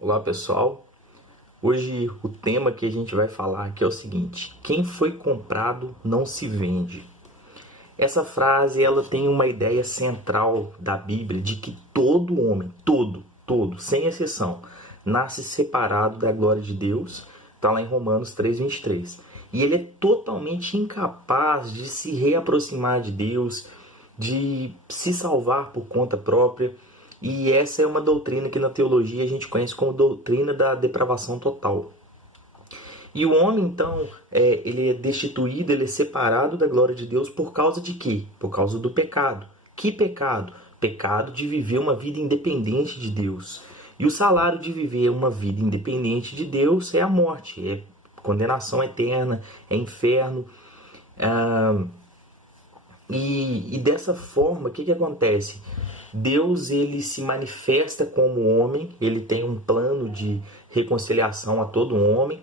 Olá pessoal, hoje o tema que a gente vai falar aqui é o seguinte: quem foi comprado não se vende. Essa frase ela tem uma ideia central da Bíblia de que todo homem, todo, sem exceção, nasce separado da glória de Deus. Está lá em Romanos 3:23. E ele é totalmente incapaz de se reaproximar de Deus, de se salvar por conta própria. E essa é uma doutrina que na teologia a gente conhece como doutrina da depravação total. E o homem, então, ele é destituído, ele é separado da glória de Deus por causa de quê? Por causa do pecado. Que pecado? Pecado de viver uma vida independente de Deus. E o salário de viver uma vida independente de Deus é a morte, é condenação eterna, é inferno. E dessa forma, o que acontece? Deus ele se manifesta como homem, ele tem um plano de reconciliação a todo homem.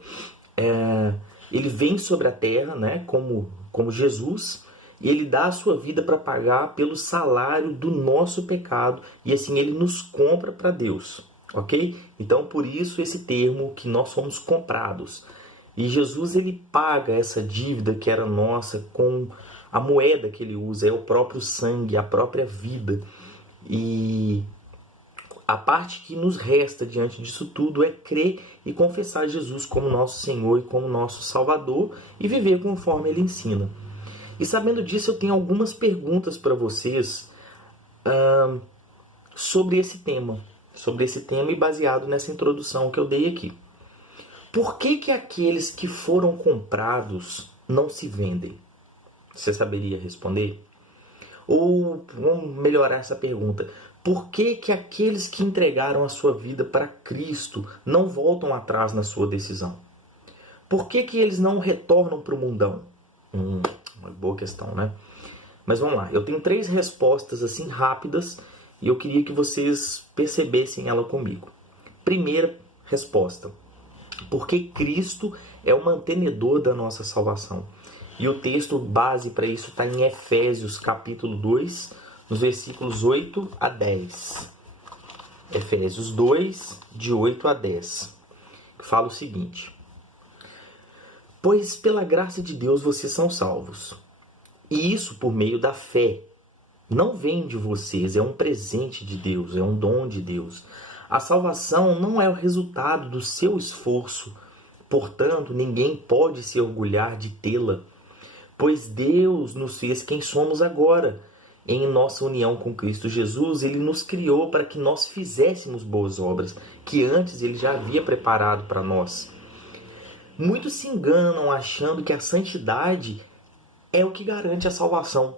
Ele vem sobre a terra, né, como Jesus, e ele dá a sua vida para pagar pelo salário do nosso pecado, e assim ele nos compra para Deus, ok? Então por isso esse termo que nós somos comprados. E Jesus ele paga essa dívida que era nossa com a moeda que ele usa, é o próprio sangue, a própria vida. E a parte que nos resta diante disso tudo é crer e confessar Jesus como nosso Senhor e como nosso Salvador e viver conforme Ele ensina. E sabendo disso, eu tenho algumas perguntas para vocês sobre esse tema e baseado nessa introdução que eu dei aqui. Por que aqueles que foram comprados não se vendem? Você saberia responder? Ou vamos melhorar essa pergunta: por que aqueles que entregaram a sua vida para Cristo não voltam atrás na sua decisão? Por que eles não retornam para o mundão? Uma boa questão, né? Mas vamos lá, eu tenho 3 respostas assim rápidas e eu queria que vocês percebessem ela comigo. Primeira resposta: porque Cristo é o mantenedor da nossa salvação. E o texto base para isso está em Efésios capítulo 2, nos versículos 8 a 10. Efésios 2, de 8 a 10, que fala o seguinte: pois pela graça de Deus vocês são salvos, e isso por meio da fé. Não vem de vocês, é um presente de Deus, é um dom de Deus. A salvação não é o resultado do seu esforço, portanto, ninguém pode se orgulhar de tê-la, pois Deus nos fez quem somos agora. Em nossa união com Cristo Jesus, Ele nos criou para que nós fizéssemos boas obras, que antes Ele já havia preparado para nós. Muitos se enganam achando que a santidade é o que garante a salvação.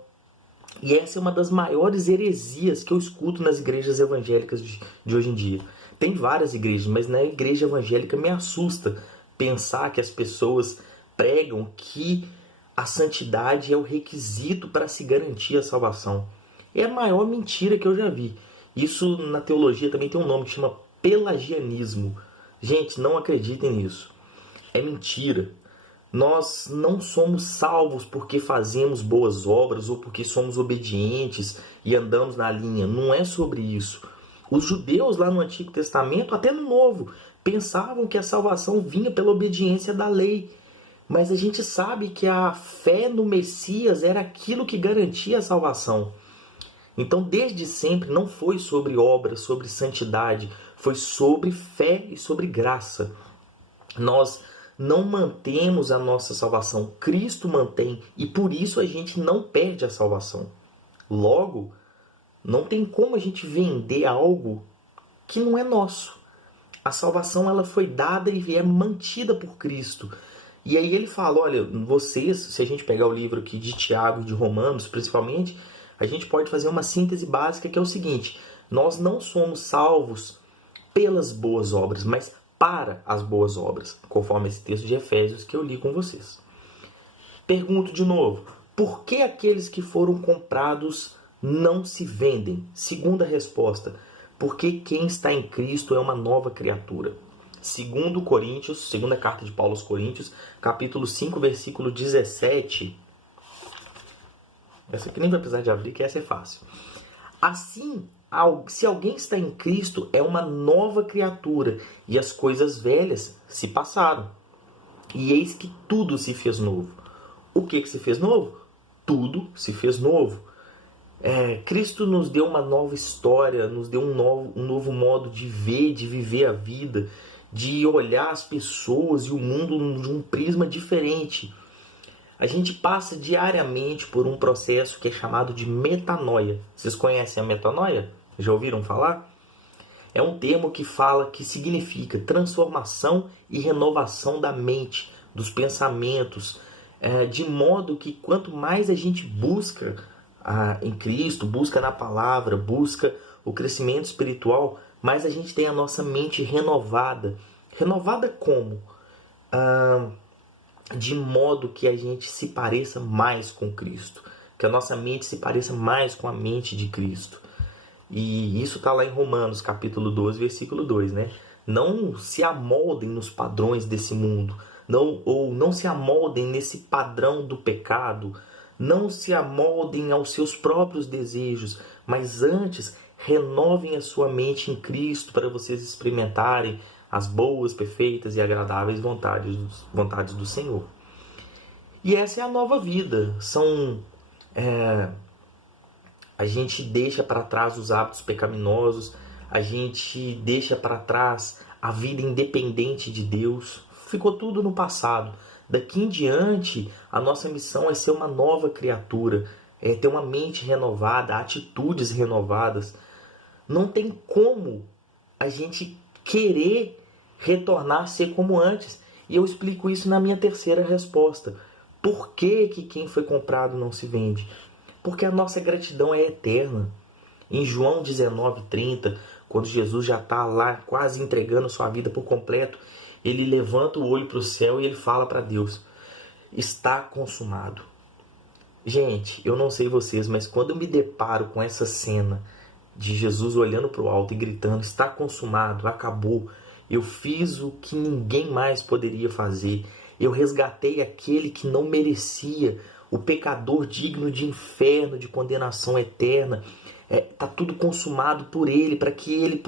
E essa é uma das maiores heresias que eu escuto nas igrejas evangélicas de hoje em dia. Tem várias igrejas, mas na igreja evangélica me assusta pensar que as pessoas pregam que a santidade é o requisito para se garantir a salvação. É a maior mentira que eu já vi. Isso na teologia também tem um nome que chama pelagianismo. Gente, não acreditem nisso. É mentira. Nós não somos salvos porque fazemos boas obras ou porque somos obedientes e andamos na linha. Não é sobre isso. Os judeus lá no Antigo Testamento, até no Novo, pensavam que a salvação vinha pela obediência da lei. Mas a gente sabe que a fé no Messias era aquilo que garantia a salvação. Então, desde sempre, não foi sobre obras, sobre santidade, foi sobre fé e sobre graça. Nós não mantemos a nossa salvação, Cristo mantém, e por isso a gente não perde a salvação. Logo, não tem como a gente vender algo que não é nosso. A salvação ela foi dada e é mantida por Cristo. E aí ele fala, olha, vocês, se a gente pegar o livro aqui de Tiago e de Romanos, principalmente, a gente pode fazer uma síntese básica que é o seguinte: nós não somos salvos pelas boas obras, mas para as boas obras, conforme esse texto de Efésios que eu li com vocês. Pergunto de novo, por que aqueles que foram comprados não se vendem? Segunda resposta, porque quem está em Cristo é uma nova criatura. Segundo Coríntios, segunda carta de Paulo aos Coríntios, capítulo 5, versículo 17. Essa aqui nem vai precisar de abrir, que essa é fácil. Assim, se alguém está em Cristo, é uma nova criatura, e as coisas velhas se passaram. E eis que tudo se fez novo. O que se fez novo? Tudo se fez novo. Cristo nos deu uma nova história, nos deu um novo modo de ver, de viver a vida, de olhar as pessoas e o mundo de um prisma diferente. A gente passa diariamente por um processo que é chamado de metanoia. Vocês conhecem a metanoia? Já ouviram falar? É um termo que significa transformação e renovação da mente, dos pensamentos, de modo que quanto mais a gente busca em Cristo, busca na palavra, busca o crescimento espiritual, mais a gente tem a nossa mente renovada. Renovada como? De modo que a gente se pareça mais com Cristo, que a nossa mente se pareça mais com a mente de Cristo. E isso está lá em Romanos, capítulo 12, versículo 2, né? Não se amoldem nos padrões desse mundo, não se amoldem nesse padrão do pecado, não se amoldem aos seus próprios desejos, mas antes renovem a sua mente em Cristo para vocês experimentarem as boas, perfeitas e agradáveis vontades do Senhor. E essa é a nova vida. A gente deixa para trás os hábitos pecaminosos, a gente deixa para trás a vida independente de Deus. Ficou tudo no passado. Daqui em diante, a nossa missão é ser uma nova criatura, é ter uma mente renovada, atitudes renovadas. Não tem como a gente querer retornar a ser como antes. E eu explico isso na minha terceira resposta. Por que quem foi comprado não se vende? Porque a nossa gratidão é eterna. Em João 19:30, quando Jesus já está lá quase entregando sua vida por completo, ele levanta o olho para o céu e ele fala para Deus: está consumado. Gente, eu não sei vocês, mas quando eu me deparo com essa cena de Jesus olhando para o alto e gritando: está consumado, acabou, eu fiz o que ninguém mais poderia fazer, eu resgatei aquele que não merecia, o pecador digno de inferno, de condenação eterna, está tudo consumado por ele, para que ele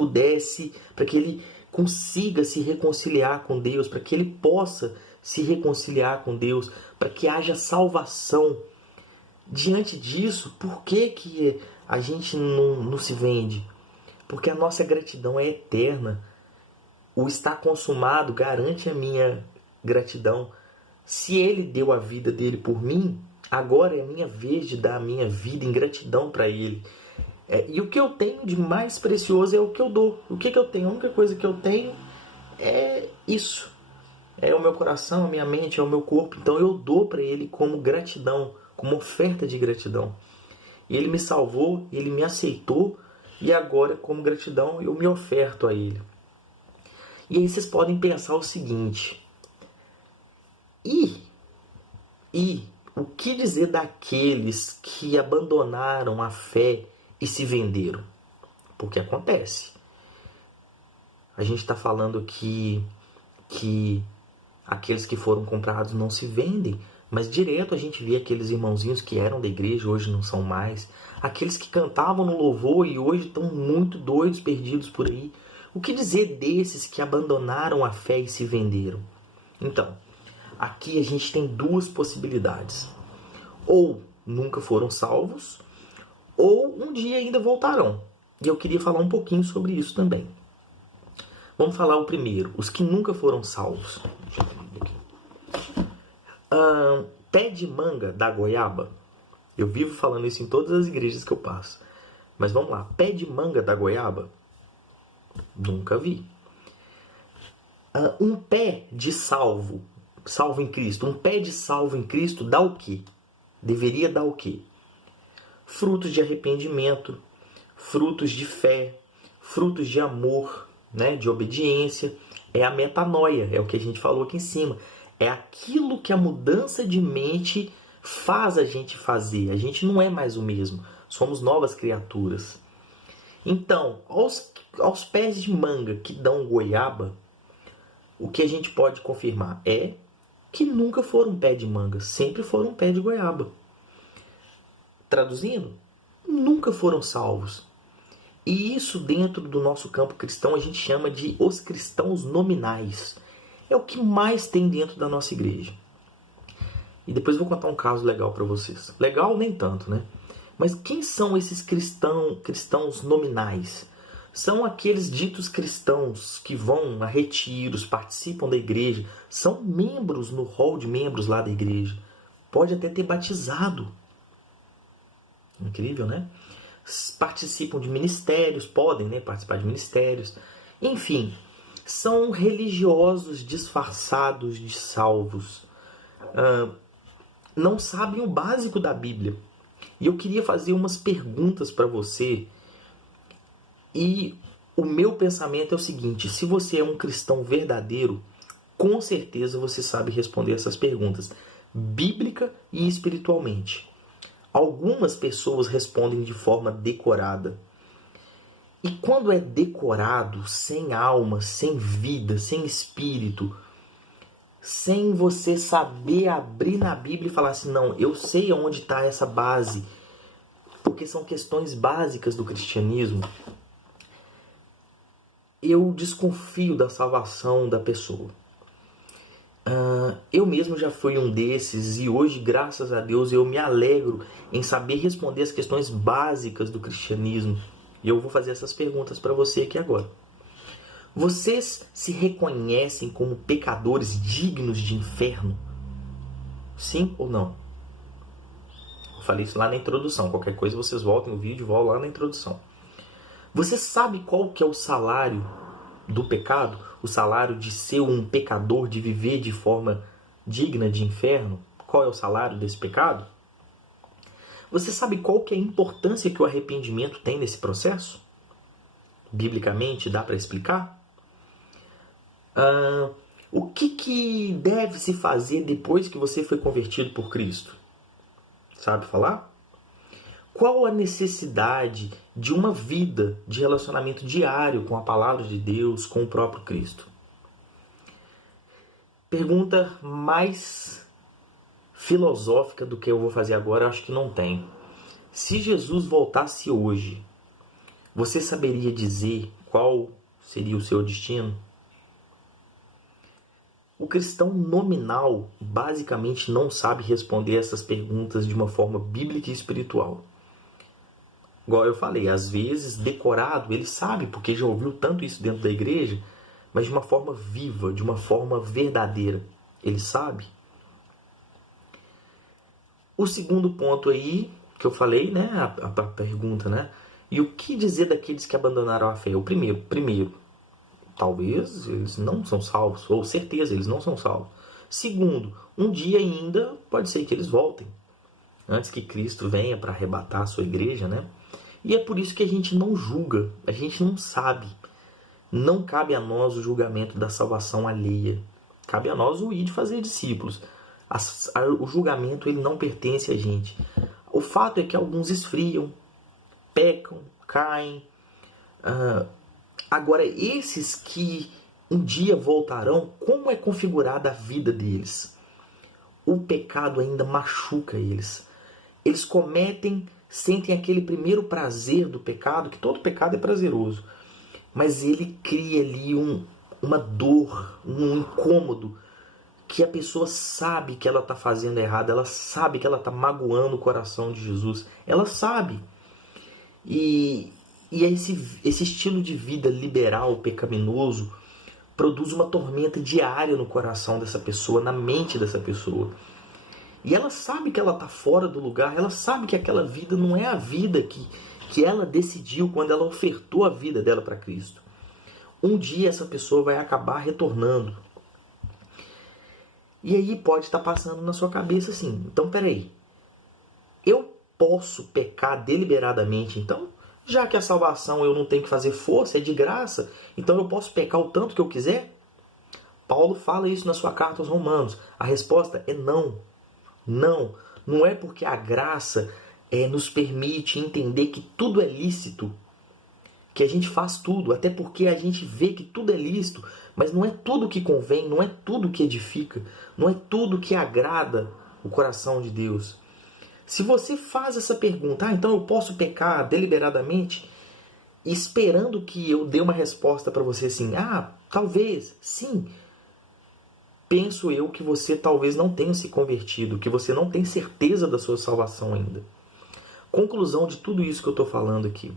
consiga se reconciliar com Deus, para que ele possa se reconciliar com Deus, para que haja salvação. Diante disso, por que a gente não se vende? Porque a nossa gratidão é eterna. O estar consumado garante a minha gratidão. Se ele deu a vida dele por mim, agora é a minha vez de dar a minha vida em gratidão para ele. E o que eu tenho de mais precioso é o que eu dou. O que eu tenho? A única coisa que eu tenho é isso. É o meu coração, a minha mente, é o meu corpo. Então eu dou para ele como gratidão, como oferta de gratidão. E ele me salvou, ele me aceitou, e agora, como gratidão, eu me oferto a ele. E aí vocês podem pensar o seguinte: e o que dizer daqueles que abandonaram a fé e se venderam? Porque acontece. A gente está falando aqui que aqueles que foram comprados não se vendem, mas direto a gente vê aqueles irmãozinhos que eram da igreja, hoje não são mais. Aqueles que cantavam no louvor e hoje estão muito doidos, perdidos por aí. O que dizer desses que abandonaram a fé e se venderam? Então, aqui a gente tem duas possibilidades. Ou nunca foram salvos, ou um dia ainda voltarão. E eu queria falar um pouquinho sobre isso também. Vamos falar o primeiro, os que nunca foram salvos. Deixa eu ver aqui. Pé de manga da goiaba. Eu vivo falando isso em todas as igrejas que eu passo. Mas vamos lá, pé de manga da goiaba? Nunca vi. Um pé de salvo em Cristo, um pé de salvo em Cristo dá o quê? Deveria dar o quê? Frutos de arrependimento, frutos de fé, frutos de amor, né, de obediência. É a metanoia, é o que a gente falou aqui em cima. É aquilo que a mudança de mente faz a gente fazer. A gente não é mais o mesmo. Somos novas criaturas. Então, aos pés de manga que dão goiaba, o que a gente pode confirmar é que nunca foram pé de manga, sempre foram pé de goiaba. Traduzindo, nunca foram salvos. E isso dentro do nosso campo cristão a gente chama de os cristãos nominais. É o que mais tem dentro da nossa igreja. E depois eu vou contar um caso legal para vocês. Legal nem tanto, né? Mas quem são esses cristãos nominais? São aqueles ditos cristãos que vão a retiros, participam da igreja, são membros no hall de membros lá da igreja. Pode até ter batizado. Incrível, né? Participam de ministérios, podem, né, participar de ministérios. Enfim, são religiosos disfarçados de salvos. Não sabem o básico da Bíblia. E eu queria fazer umas perguntas para você. E o meu pensamento é o seguinte: se você é um cristão verdadeiro, com certeza você sabe responder essas perguntas, bíblica e espiritualmente. Algumas pessoas respondem de forma decorada. E quando é decorado, sem alma, sem vida, sem espírito, sem você saber abrir na Bíblia e falar assim, não, eu sei onde está essa base, porque são questões básicas do cristianismo, eu desconfio da salvação da pessoa. Eu mesmo já fui um desses e hoje, graças a Deus, eu me alegro em saber responder as questões básicas do cristianismo. E eu vou fazer essas perguntas para você aqui agora. Vocês se reconhecem como pecadores dignos de inferno? Sim ou não? Eu falei isso lá na introdução. Qualquer coisa vocês voltem o vídeo e vão lá na introdução. Você sabe qual que é o salário do pecado? O salário de ser um pecador, de viver de forma digna de inferno? Qual é o salário desse pecado? Você sabe qual que é a importância que o arrependimento tem nesse processo? Biblicamente dá para explicar? O que deve se fazer depois que você foi convertido por Cristo? Sabe falar? Qual a necessidade de uma vida de relacionamento diário com a palavra de Deus, com o próprio Cristo? Pergunta mais filosófica do que eu vou fazer agora, acho que não tem. Se Jesus voltasse hoje, você saberia dizer qual seria o seu destino? O cristão nominal basicamente não sabe responder essas perguntas de uma forma bíblica e espiritual. Igual eu falei, às vezes, decorado, ele sabe, porque já ouviu tanto isso dentro da igreja, mas de uma forma viva, de uma forma verdadeira. Ele sabe? O segundo ponto aí, que eu falei, né, a pergunta, né? E o que dizer daqueles que abandonaram a fé? O primeiro, talvez eles não são salvos, ou certeza eles não são salvos. Segundo, um dia ainda pode ser que eles voltem, antes que Cristo venha para arrebatar a sua igreja, né? E é por isso que a gente não julga, a gente não sabe. Não cabe a nós o julgamento da salvação alheia. Cabe a nós o ir de fazer discípulos. O julgamento ele não pertence a gente. O fato é que alguns esfriam, pecam, caem. Agora, esses que um dia voltarão, como é configurada a vida deles? O pecado ainda machuca eles. Eles cometem, sentem aquele primeiro prazer do pecado, que todo pecado é prazeroso. Mas ele cria ali uma dor, um incômodo, que a pessoa sabe que ela está fazendo errado, ela sabe que ela está magoando o coração de Jesus. Ela sabe. E esse estilo de vida liberal, pecaminoso, produz uma tormenta diária no coração dessa pessoa, na mente dessa pessoa. E ela sabe que ela está fora do lugar, ela sabe que aquela vida não é a vida que ela decidiu quando ela ofertou a vida dela para Cristo. Um dia essa pessoa vai acabar retornando. E aí pode estar passando na sua cabeça assim, então peraí, eu posso pecar deliberadamente então? Já que a salvação eu não tenho que fazer força, é de graça, então eu posso pecar o tanto que eu quiser? Paulo fala isso na sua carta aos Romanos. A resposta é não. Não. Não é porque a graça nos permite entender que tudo é lícito, que a gente faz tudo, até porque a gente vê que tudo é lícito, mas não é tudo que convém, não é tudo que edifica, não é tudo que agrada o coração de Deus. Se você faz essa pergunta, então eu posso pecar deliberadamente? esperando que eu dê uma resposta para você assim, talvez, sim. Penso eu que você talvez não tenha se convertido, que você não tem certeza da sua salvação ainda. Conclusão de tudo isso que eu estou falando aqui.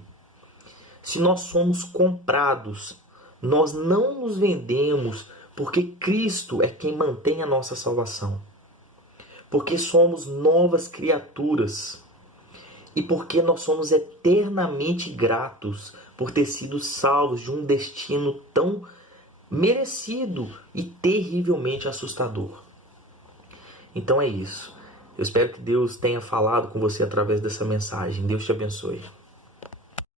Se nós somos comprados, nós não nos vendemos porque Cristo é quem mantém a nossa salvação. Porque somos novas criaturas. E porque nós somos eternamente gratos por ter sido salvos de um destino tão merecido e terrivelmente assustador. Então é isso. Eu espero que Deus tenha falado com você através dessa mensagem. Deus te abençoe.